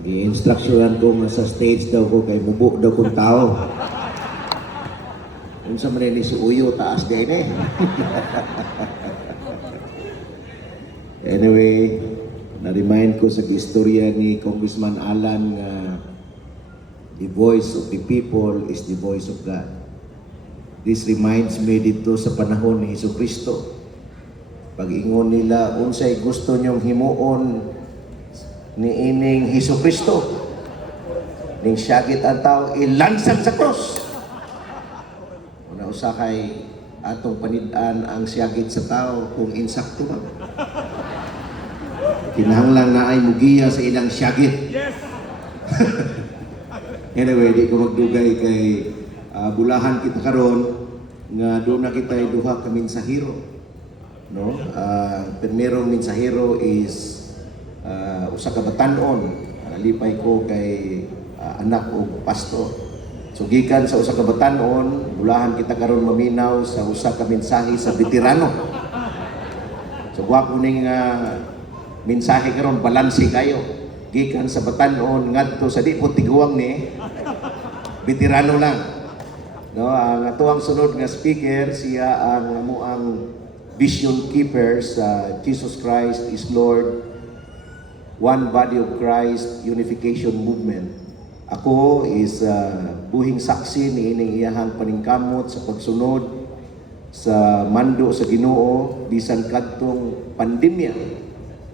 Gi-instructionan ko nga sa stage daw ko kay mubo daw kong tao. Unsa man ni si Uyo taas din eh. Anyway, na-remind ko sa istorya ni Congressman Alan nga the voice of the people is the voice of God. This reminds me dito sa panahon ni Jesucristo. Pag-ingon nila, unsay gusto niyong himuon ni ining Jesucristo. Ning syagit ang tao, ilansang sa cross. Una usakay atong panid-an ang syagit sa tao kung insakto ba. Kinahanglan na ay mugiya sa ilang syagit. Yes! Anyway, di ko magdugay kay bulahan kita karon nga doon na kita duha ka mensahero. No? Primerong mensahero is usa ka batan-on. Nalipay ko kay anak o pastor. So gikan sa usa ka batan-on, bulahan kita karon maminaw sa usa ka mensahe sa veterano. So gwapo ning mensahe karon balanse kayo. Gikan sa batan-on ngadto sa di po tiguang ni veterano lang. No, ang atuang sunod nga speaker siya ang amuang vision keeper sa Jesus Christ is Lord, One Body of Christ Unification Movement. Ako is buhing saksi ni ining iyahang paningkamot sa pagsunod sa mando sa Ginoo bisan kadtong pandemya.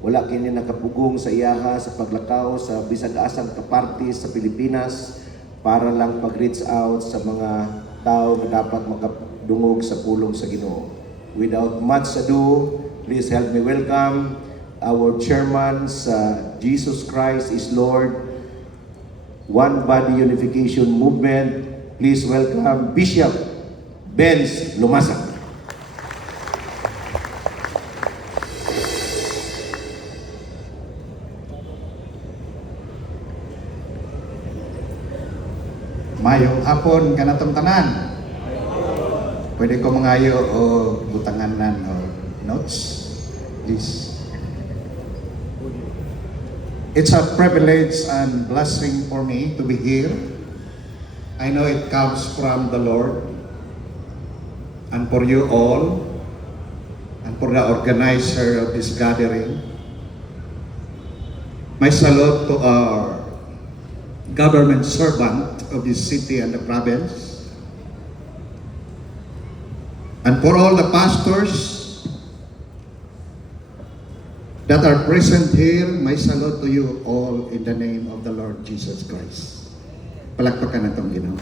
Wala kini nakapugong sa iyaha sa paglakaw sa bisag asang kaparti sa Pilipinas para lang pag-reach out sa mga tao na dapat makadungog sa pulong sa Ginoo. Without much ado, please help me welcome our chairman sa Jesus Christ is Lord, One Body Unification Movement. Please welcome Bishop Benz Lumasa. Mayong hapon kanatong tanan. Pwede ko mangayo o butanganan o notes, please. It's a privilege and blessing for me to be here. I know it comes from the Lord, and for you all, and for the organizer of this gathering. My salute to our government servant of this city and the province, and for all the pastors that are present here, my salute to you all in the name of the Lord Jesus Christ. Palakpakan natong Ginoo.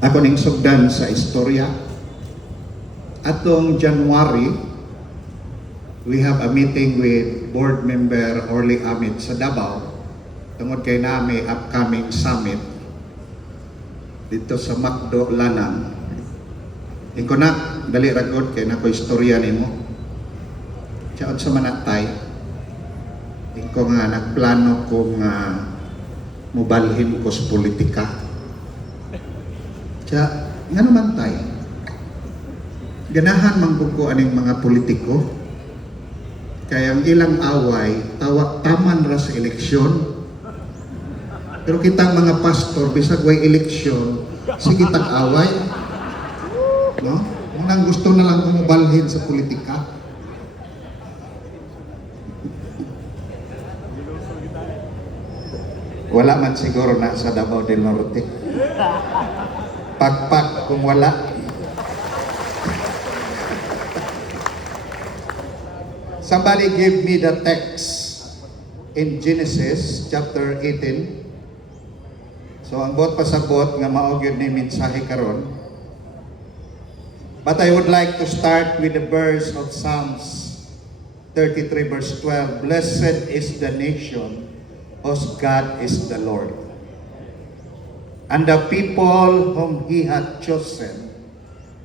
Ako ning sugdan sa istorya. Atong January, we have a meeting with board member Orly Amit sa Davao tungod kay nami upcoming summit dito sa Macdo, Lanang. Iko na, dali ragod kay nako istorya nimo. Siya sa manatay. Iko nga nagplano ko nga mubalhin ko sa politika. Siya, nga naman tay. Ganahan man ko aning mga politiko. Kaya ang ilang away, taman ra sa eleksyon. Pero kitang mga pastor, bisag way eleksyon, sige tag-away. No? Kung nang gusto na lang kumubalhin sa politika. Wala man siguro na sa Davao del Norte. Pagpak kung wala. Somebody give me the text in Genesis chapter 18. So ang bot pasabot nga mao gyud ni mensahe karon. But I would like to start with the verse of Psalms 33 verse 12. Blessed is the nation whose God is the Lord, and the people whom He hath chosen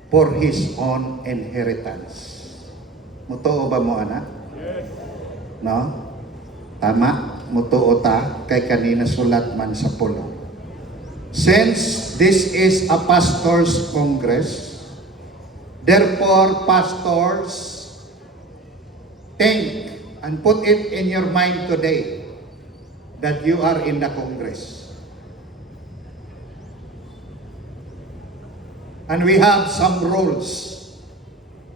for His own inheritance. Mutuo ba mo, anak? Yes. No? Tama? Mutuo ta? Kay kanina sulat man sa pulo. Since this is a pastor's congress, therefore pastors think and put it in your mind today that you are in the Congress. And we have some rules.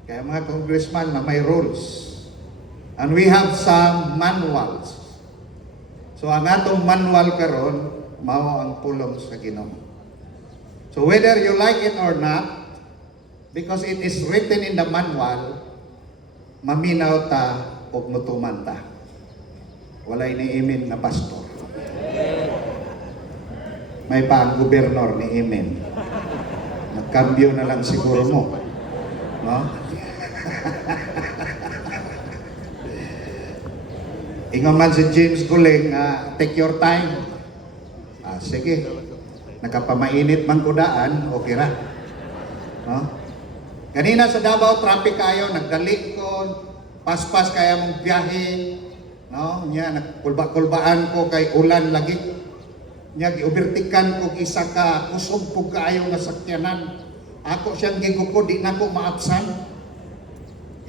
Kaya mga congressman na may rules. And we have some manuals. So ang atong manual karon mao ang pulong sa Ginoo. So whether you like it or not, because it is written in the manual, maminaw ta ug mutuman ta. Walay ni Amen na pastor. May pa ang gobernador ni Amen. Nagkambyo na lang siguro mo. No? Ingon man si James Guling, take your time. Sige. Nakapamainit man kudaan, okay ra. No? Kanina sa Davao, traffic kayo, nagdali ko, paspas kaya mong biyahe. No? Nya, nagkulba-kulbaan ko kay ulan lagi. Nya, giubertikan ko isa ka, kusog po kayo nga sakyanan. Ako siyang giguko, di na ko maapsan.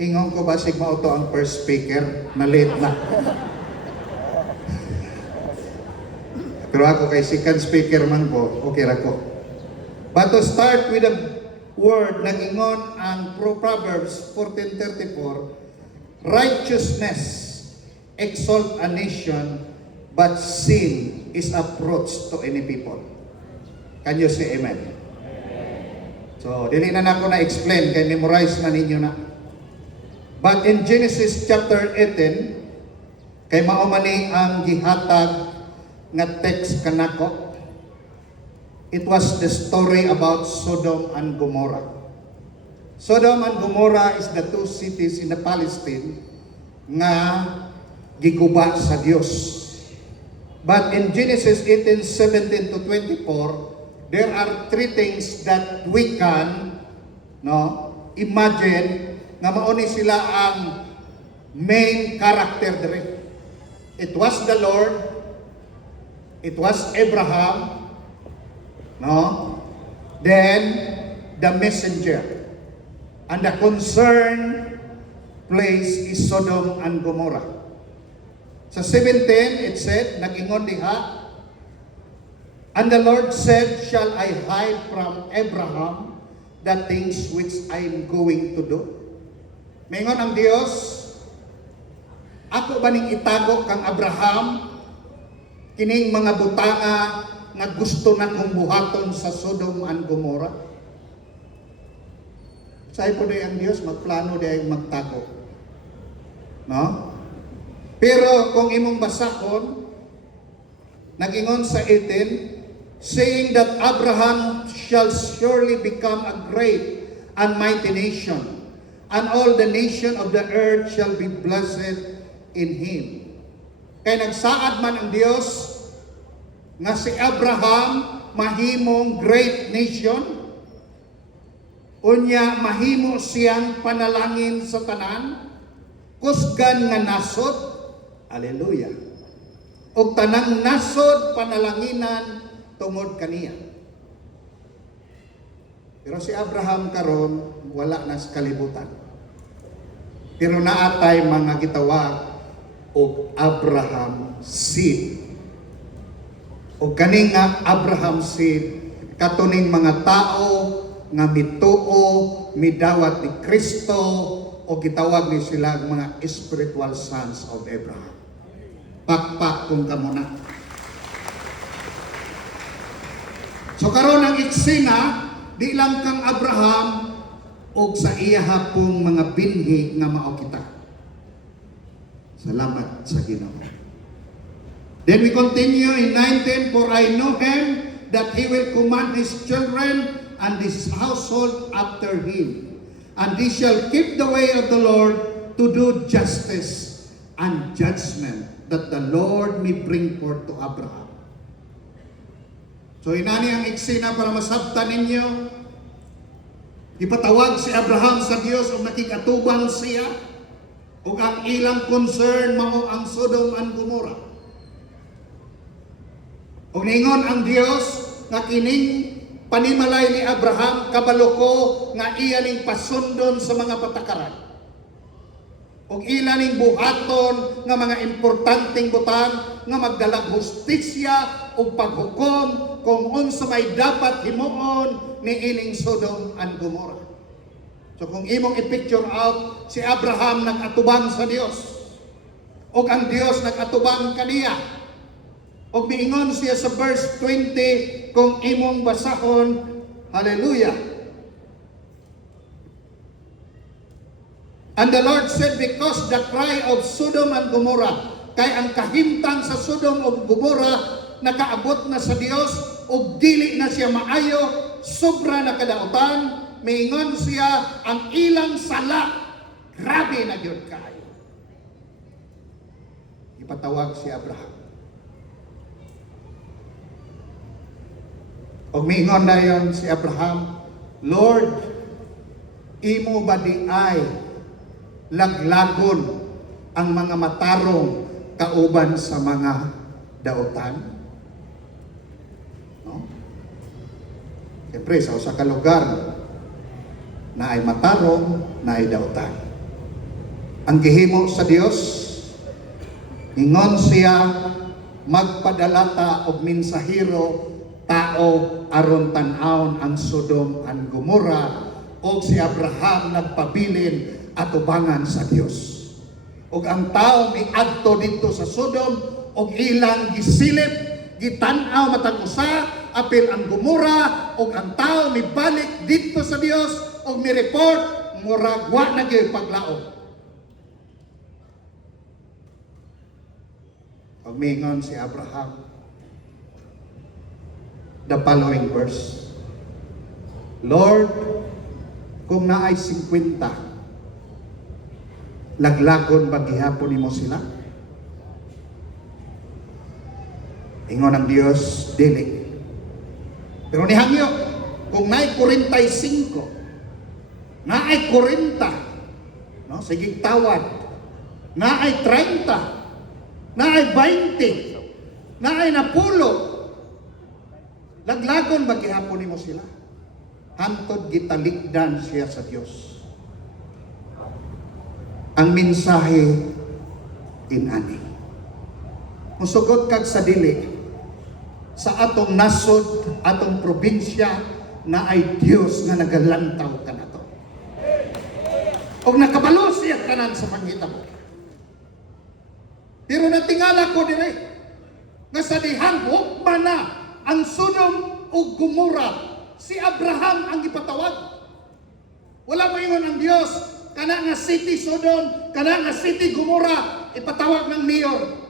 Ingon ko ba sigma to ang first speaker, na late na. Pero ako kay second speaker man ko, okay ra ko. But to start with a word, nag-ingon ang Proverbs 14:34, righteousness exalt a nation, but sin is approach to any people. Can you say amen? So, dili na nako na-explain, kay memorize na ninyo na. But in Genesis chapter 18, kay mao man ni ang gihatag nga text kanako. It was the story about Sodom and Gomorrah. Sodom and Gomorrah is the two cities in the Palestine nga giguba sa Dios. But in Genesis 18:17 to 24, there are three things that we can imagine nga mauni sila ang main character dere. It was the Lord, it was Abraham, then the messenger. And the concerned place is Sodom and Gomorrah. Sa 17, it said, nag-ingon diha, and the Lord said, shall I hide from Abraham the things which I am going to do? Mingon ang Dios, ako ba ning itago kang Abraham kining mga butanga nga gusto na kong buhaton sa Sodom and Gomorrah? Say po ang Dios, magplano diay magtago. No? Pero kung imong basahon, nag-ingon sa 18, saying that Abraham shall surely become a great and mighty nation, and all the nation of the earth shall be blessed in him. Kaya nagsaad man ang Dios nga si Abraham mahimong great nation, unya mahimo siyang panalangin sa tanan, kusgan nga nasod, hallelujah, og tanang nasod panalanginan tungod kaniya. Pero si Abraham karon wala na sa kalibutan. Pero naatay mga gitawag og Abraham seed. O kaning nga Abraham seed, katuning mga tao nga mituo, midawat ni Kristo, o gitawag ni sila mga spiritual sons of Abraham. Pakpak kung kamo na. So karon ang eksena, di lang kang Abraham o sa iya hapong mga binhi nga mao kita. Salamat sa Ginoo. Then we continue in 19, for I know him that he will command his children and his household after him, and they shall keep the way of the Lord to do justice and judgment, that the Lord may bring forth to Abraham. So inani ang eksena para masabtan ninyo. Ipatawag si Abraham sa Dios o nakikatubang siya o ang ilang concern mao ang Sodom and Gomorrah. O ningon ang Dios nga kining panimalay ni Abraham kabalo ko nga iya ning pasundon sa mga patakaran. O ug ila ning buhaton nga mga importanteng butang nga magdalag hustisya ug paghukom kung unsa may dapat himuon ni ining Sodom and Gomorrah. So kung imong i-picture out, si Abraham nag-atubang sa Dios ug ang Dios nag-atubang kaniya. ug miingon siya sa verse 20 kung imong basahon, hallelujah. And the Lord said, because the cry of Sodom and Gomorrah, kay ang kahimtang sa Sodom ug Gomorrah nakaabot na sa Dios ug dili na siya maayo, sobra na kadautan, miingon siya ang ilang sala grabe na gyud kaayo. Ipatawag si Abraham. O miingon na yon si Abraham, Lord, imo ba di ay laglagon ang mga matarong kauban sa mga dautan? No? Siyempre, sa usa ka lugar na ay matarong, na ay dautan. Ang gihimo sa Dios, ingon siya magpadalata og mensahero tao aron tan-awon ang Sodom and Gomorrah, og si Abraham nagpabilin atubangan sa Dios. Og ang tao miadto dito sa Sodom og ilang gisilip, gitan-aw matag usa, apil ang Gomorrah, og ang tao mibalik dito sa Dios og mi-report murag wa na gyud paglaom. Og miingon si Abraham the following verse, Lord, kung naay 50, laglagon ba gihapon nimo sila? Ingon ang Dios, dili. Pero nihangyo, kung naay 45, naay 40, no, sige tawad, naay 30, naay 20, naay 10, laglagon ba gihapon nimo sila? Hantod gitalikdan siya sa Dios. Ang mensahe inani. Musugot kag sa dili, sa atong nasod, atong probinsya, na ay Dios nga nagalantaw kanato. Og nakabalo siya kanan sa panghitabo. Pero natingala ko dire, nga sa dihang hukma na ang Sodom ug Gomorrah, si Abraham ang ipatawag. Wala mo ingon ang Dios, kana nga city Sodom, kana nga city Gomorrah, ipatawag ng mayor.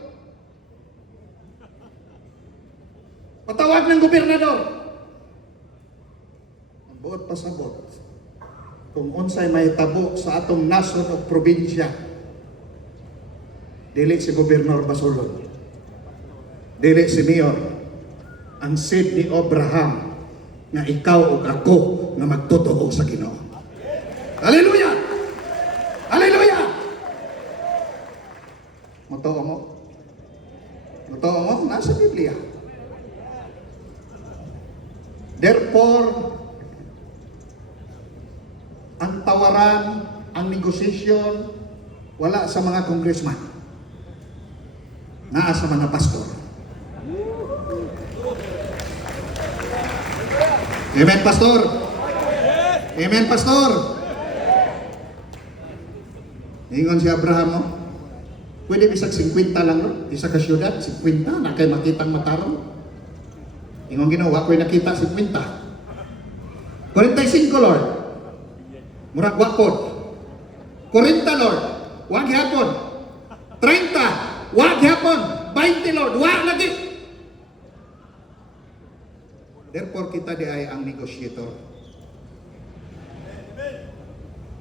Patawag ng gobernador. Ang buot pasabot, kung unsay may tabo sa atong nasod o probinsya, dili si Gobernador Basulod, dili si mayor, ang seed ni Abraham nga ikaw o ako nga magtotoo sa Ginoo. Hallelujah! Hallelujah! Motoo mo? Motoo mo? Nasa Biblia. Therefore, ang tawaran, ang negosasyon, wala sa mga congressman. Naa sa mga pastor. Amen, pastor? Amen, pastor? Ingon si Abraham, no? Pwede bisag 50 lang, no? Isa ka syudad, 50, na kay makitang matarong. Ingon ginawa, ko'y nakita 50. 45, Lord. Murag wakod. 40, Lord. Wag hapon. 30. Wag hapon. 20, Lord. Wag lagi. Therefore, kita di ay ang negotiator.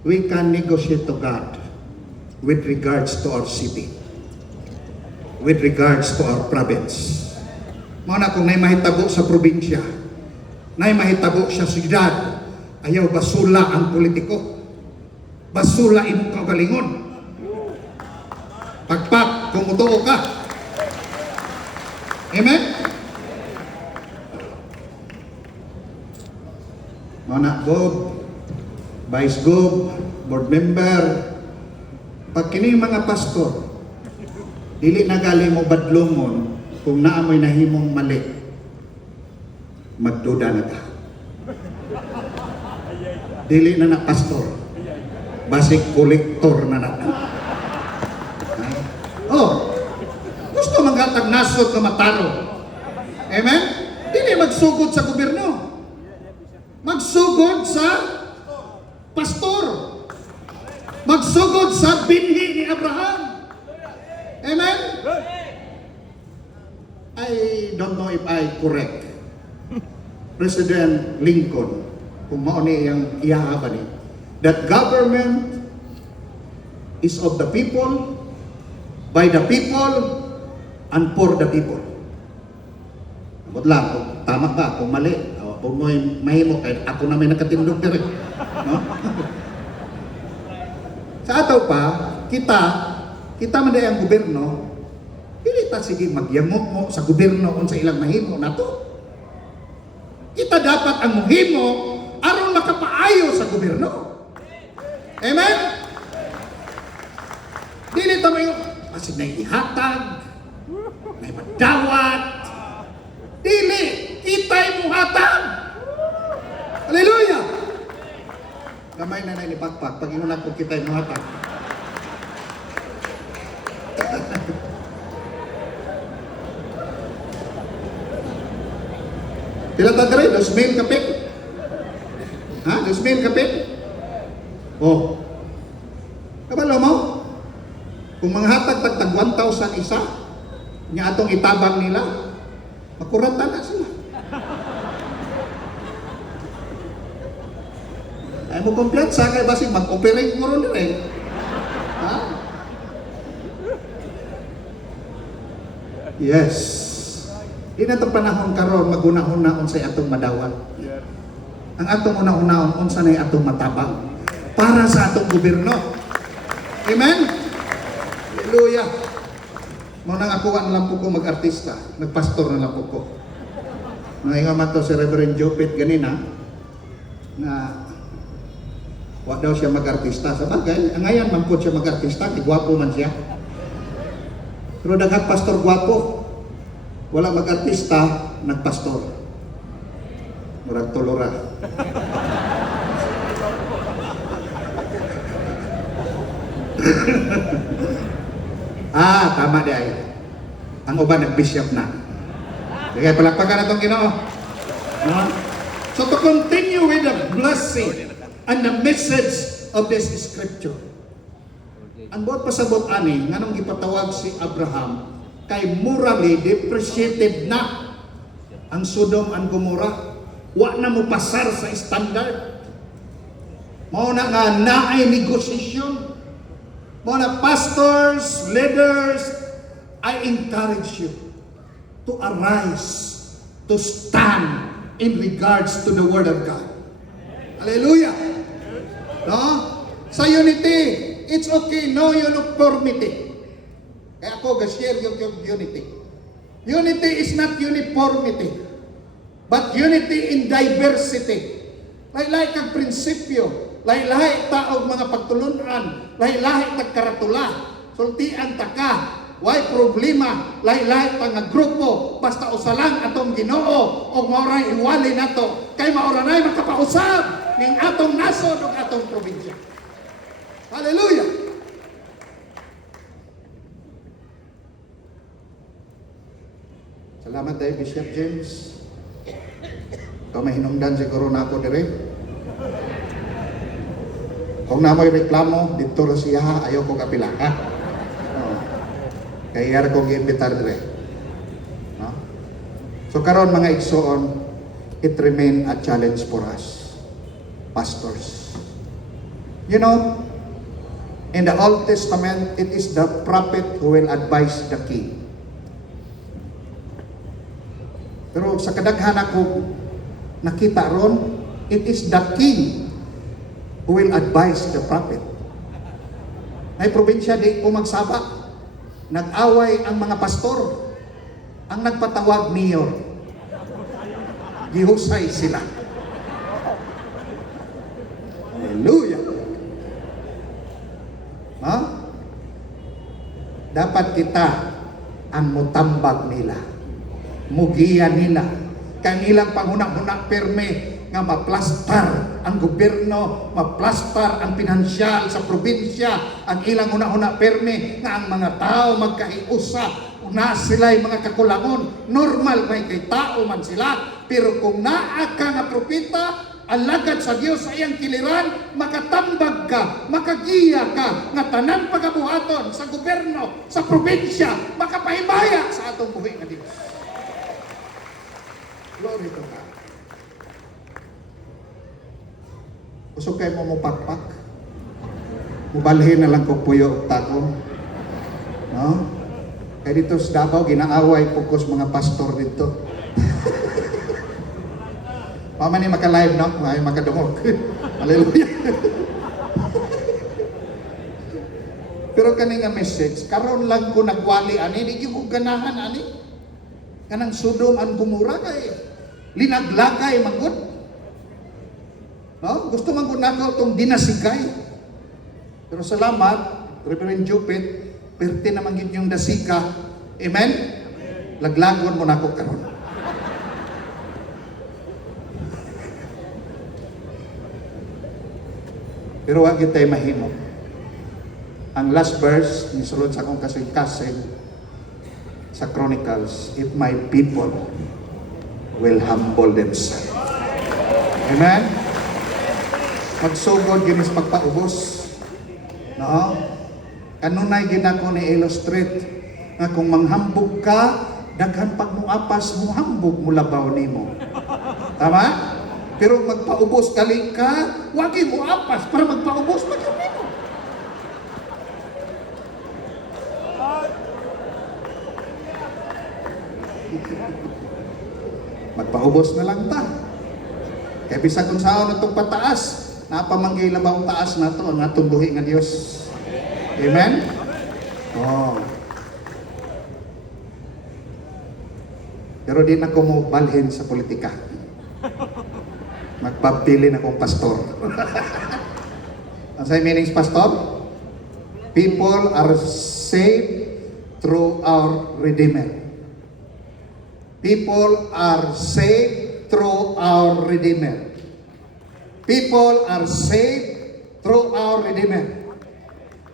We can negotiate to God with regards to our city, with regards to our province. Mao na kung may mahitabo sa probinsya, may mahitabo sa siyudad, ayaw basula ang politiko, basula imong kagalingon. Pagpak kung mutuo ka. Amen? Mao na, Gob, Vice Gob, Board Member, Pag kini mga pastor, dili na gali mo badlongon kung naamoy nahimong mali, magduda na ka. Dili na na pastor, basig kolektor na na. Oh, gusto maghatag nasod nga mataro. Amen? Dili magsugod sa gobyerno. Magsugod sa pastor. Magsugod sa binhi ni Abraham. Amen? I don't know if I correct. President Lincoln, kung mao ni ang iyaha ni, that government is of the people, by the people, and for the people. Amot lang, kung tama ka, kung mali, kung mo mahimo, kahit ako na may nakatindog na rin. No? Sa ataw pa, kita man day ang gobyerno, dili ta sige magyamot mo sa gobyerno kung sa ilang mahimo nato. Kita dapat ang muhimo aron makapaayo sa gobyerno. Amen? Dili ta mayo kasi naihatag, may madawat. Dili, itay mo hatag. Hallelujah! Gamay na ni Pakpak, pag inunan ko kitay mo hatag. Pila ta dere? 2,000 kapit? Ha? 2,000 kapit? Oh. Kabalo mo? Kung mga hatag tagtag 1,000 isa, nga atong itabang nila, makurata na sila. Ay mo kumpiyansa kay basig mag-operate mo ron rin. Ha? Yes. Di na itong panahon karon magunahon-naon sa atong madawat. Ang atong unahon-naon unsa na atong matabang para sa atong gobyerno. Amen? Hallelujah. Mo nang ako na lang po ko mag-artista, nagpastor na lang po ko. Ngayon man to si Reverend Jopit ganina na wa daw siya mag-artista. Sa bagay, ngayon man po siya mag-artista, gwapo man siya. Pero daghang pastor gwapo. Wala mag-artista, nagpastor. Murag tulora. Tama di ay. Ang uban nag-bishop na. Kaya palakpakan na itong Ginoo. So to continue with the blessing and the message of this scripture. Ang buot pasabot ani, nganong gipatawag si Abraham, kay morally depreciated na ang Sodom and Gomorrah. Wa na mo pasar sa standard. Mao na nga naay negotiation. Mao na pastors, leaders, I encourage you to arise, to stand in regards to the Word of God. Hallelujah! No? Sa unity, it's okay, no uniformity. Kaya ako ga-share yung unity. Unity is not uniformity, but unity in diversity. Lahi-lahi kang prinsipyo, lahi-lahi taog mga pagtulunan, lahi-lahi tag karatula, sultian ta ka, why problema, lahi-lahi ta nga grupo, basta usalang atong Ginoo o maoray iwali nato, kay maoranay makapausab ning atong nasod ug atong probinsya. Hallelujah! Salamat tayo, Bishop James. Ikaw may hinungdan siguro na ako dire. Kung na mo'y reklamo, dito rin siya, ayaw ko kapila. Ha? Kaya yara kong i-imbitar dire. No? So karon mga igsoon, it remain a challenge for us, pastors. You know, in the Old Testament, it is the prophet who will advise the king. Pero sa kadaghan ako nakita ron, it is the king who will advise the prophet. May probinsya di ko magsaba. Nag-away ang mga pastor. Ang nagpatawag mayor. Gihusay sila. Hallelujah! Ha? dapat kita ang mutambag nila, mugiya nila, kang ilang panghuna-huna perme nga maplastar ang gobyerno, maplastar ang pinansyal sa probinsya, ang ilang huna-huna perme nga ang mga tao magkahiusa, una sila'y mga kakulangon, normal may kay tao man sila, pero kung naa ka nga propeta, alagad sa Dios sa iyang kiliran, makatambag ka, makagiya ka, nga tanan pagabuhaton sa gobyerno, sa probinsya, makapahibaya sa atong buhi nga Dios. Glory to God. Usok kayo mo pakpak, mubalhin na lang kong puyo tako. No? Kaya dito sa Davao, ginaaway pukos mga pastor dito. Mama ni maka-live na, ay makadungog. Hallelujah. Pero kaning nga message, karon lang ko nagwali ani, di ko ganahan ani. Kanang Sodom ang Gomora kay linaglagay manggod. No? Gusto man gud nako tong dinasigay. Pero salamat, Reverend Jupit, perte naman gid yung dasika. Amen? Laglagon mo nako karon. Pero wag tayo mahimo. Ang last verse ni sulod sa akong kasing-kasing sa Chronicles, if my people will humble themselves. Amen? Magsugod ginis pagpaubos. No? Kanunay ginako ni illustrate nga kung manghambog ka, daghan pag muapas mo hambog mo labaw nimo. Tama? Pero magpaubos kali ka, wagi mo apas para magpaubos magkami mo. Magpaubos na lang ta. Kaya bisag kung saan itong pataas, napamanggay labaw taas na to ang atong buhi nga Dios. Amen? Oh. Pero di na ko mo balhin sa politika. Magpapili na kong pastor. Ang say meanings pastor? People are saved through our Redeemer. People are saved through our Redeemer. People are saved through our Redeemer.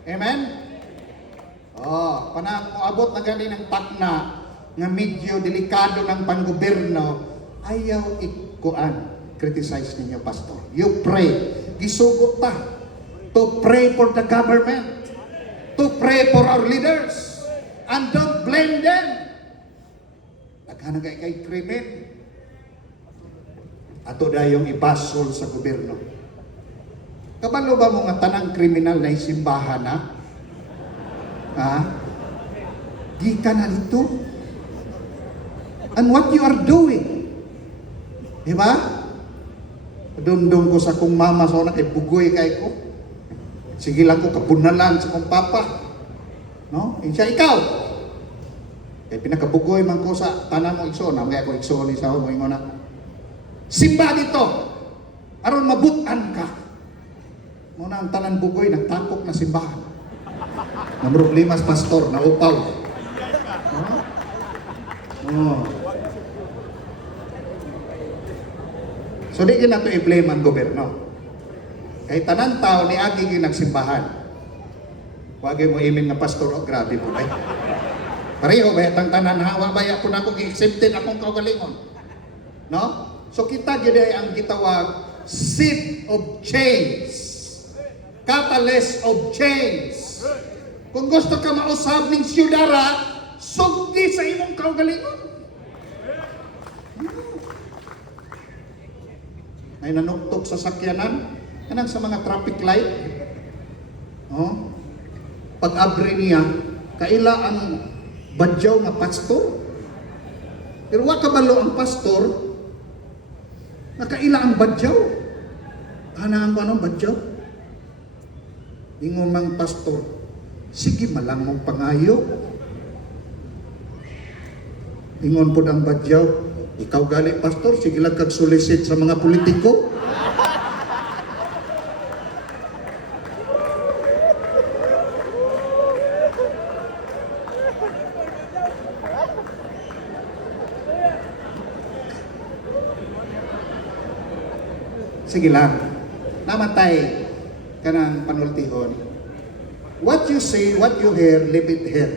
Amen? Oh, panang moabot na gani ng takna nga medyo delikado ng panggobyerno, ayaw ikuan. Criticize ninyo, pastor. You pray. Gisugot ta to pray for the government, to pray for our leaders, and don't blame them. Naghanag kay krimen. Ato dayong ipasol sa gobyerno. Kabalo ba mga tanang kriminal na isimbahan na? Ha? Gika na dito. And what you are doing. Diba? Dumdum ko sa kong mama sa una kay bugoy kay ko. Sige lang ko kabunalan sa kong papa. No? Insya ikaw. Kaya pinakabugoy man ko sa tanan mo igsoon. Namaya ko igsoon ni sa mo ingon na. Simba dito. Aron mabutan ka. Muna ang tanan bugoy nagtapok na simbahan. Ang problema sa pastor na upaw. Oh. So di na ito i-blame ang gobyerno. Kay tanan tao ni agi ginagsimbahan. Wagi mo imin nga pastor, oh grabe po bay. Pareho ba itang tanan hawa baya po na akong i-accepted akong kaugalingon. No? So kita gid ang gitawag seed of change. Catalyst of change. Kung gusto ka mausab ning siyudara, sugdi sa imong kaugalingon. May nanuktok sa sakyanan, kanang sa mga traffic light. Oh. Pag-abri niya, kaila ang badyaw nga pastor. Pero wa kabalo ang pastor, nakaila ang badyaw. Kanang ano badyaw? Ingon mang pastor, sige malang mong pangayo. Ingon po ang badyaw, ikaw gali pastor, sige lang kag-solicit sa mga politiko. Sige lang. Namatay ka ng panultihon. What you see, what you hear, leave it here.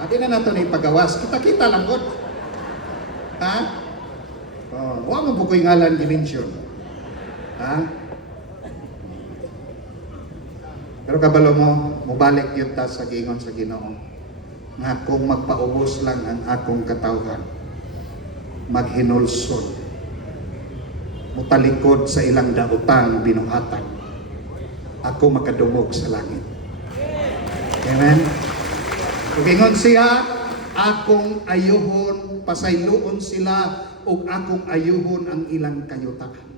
Adi na nato ni pagawas. Kita-kita lang god. Ha? Oh, wa mo bukoy ngalan dimension. Ha? Pero kabalo mo, mubalik yun ta sa gingon sa Ginoo. Nga kung magpaubos lang ang akong katawhan, maghinulsol, mutalikod sa ilang daotang binuhatan, ako makadumog sa langit. Amen? Kung ingon siya, akong ayuhon, pasayloon sila, ug akong ayuhon ang ilang kayutaan.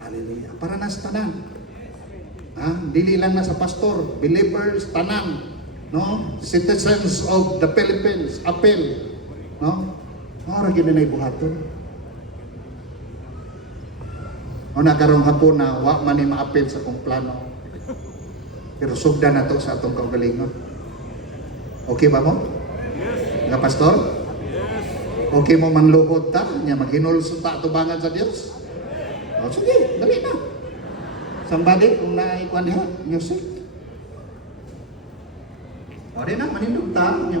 Hallelujah. Para nas tanan. Dili lang na sa pastor, believers, tanan, no? Citizens of the Philippines, apel, no? Ora gyud na buhaton. O karong hapon na wa man ni maapil sa kong plano. Pero sugda na to sa atong kaugalingon. Okay ba mo? Nga pastor? Okay mo manluhod ta, nya maghinulso ta atubangan sa Dios? O sige, dali na. Somebody, kung naikuan niya, music. O di na, manindog ta, nya